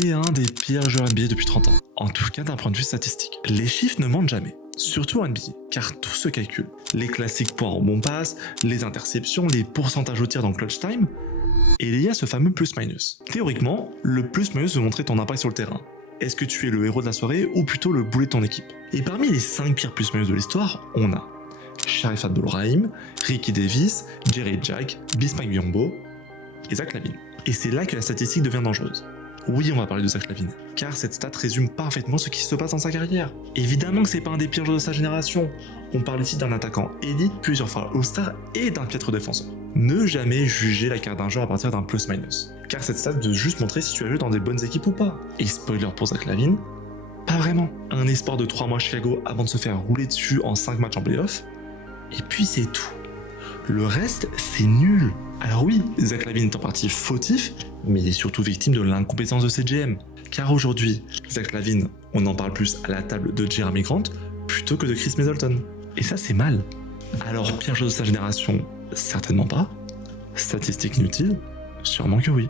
C'est un des pires joueurs NBA depuis 30 ans, en tout cas d'un point de vue statistique. Les chiffres ne mentent jamais, surtout en NBA, car tout se calcule. Les classiques points en bon passe, les interceptions, les pourcentages au tir dans clutch time, et il y a ce fameux plus-minus. Théoriquement, le plus-minus veut montrer ton impact sur le terrain. Est-ce que tu es le héros de la soirée ou plutôt le boulet de ton équipe? Et parmi les 5 pires plus-minus de l'histoire, on a Sharif Abdul-Rahim, Ricky Davis, Jerry Jack, Bismack Biyombo et Zach LaVine. Et c'est là que la statistique devient dangereuse. Oui, on va parler de Zach LaVine, car cette stat résume parfaitement ce qui se passe dans sa carrière. Évidemment que c'est pas un des pires joueurs de sa génération. On parle ici d'un attaquant élite, plusieurs fois All-Star et d'un piètre défenseur. Ne jamais juger la carrière d'un joueur à partir d'un plus-minus, car cette stat doit juste montrer si tu as joué dans des bonnes équipes ou pas. Et spoiler pour Zach LaVine, pas vraiment. Un espoir de 3 mois à Chicago avant de se faire rouler dessus en 5 matchs en playoff, et puis c'est tout. Le reste, c'est nul. Alors oui, Zach LaVine est en partie fautif, mais il est surtout victime de l'incompétence de ses GM. Car aujourd'hui, Zach LaVine, on en parle plus à la table de Jeremy Grant plutôt que de Chris Middleton. Et ça, c'est mal. Alors, pire joueur de sa génération, certainement pas. Statistique inutile, sûrement que oui.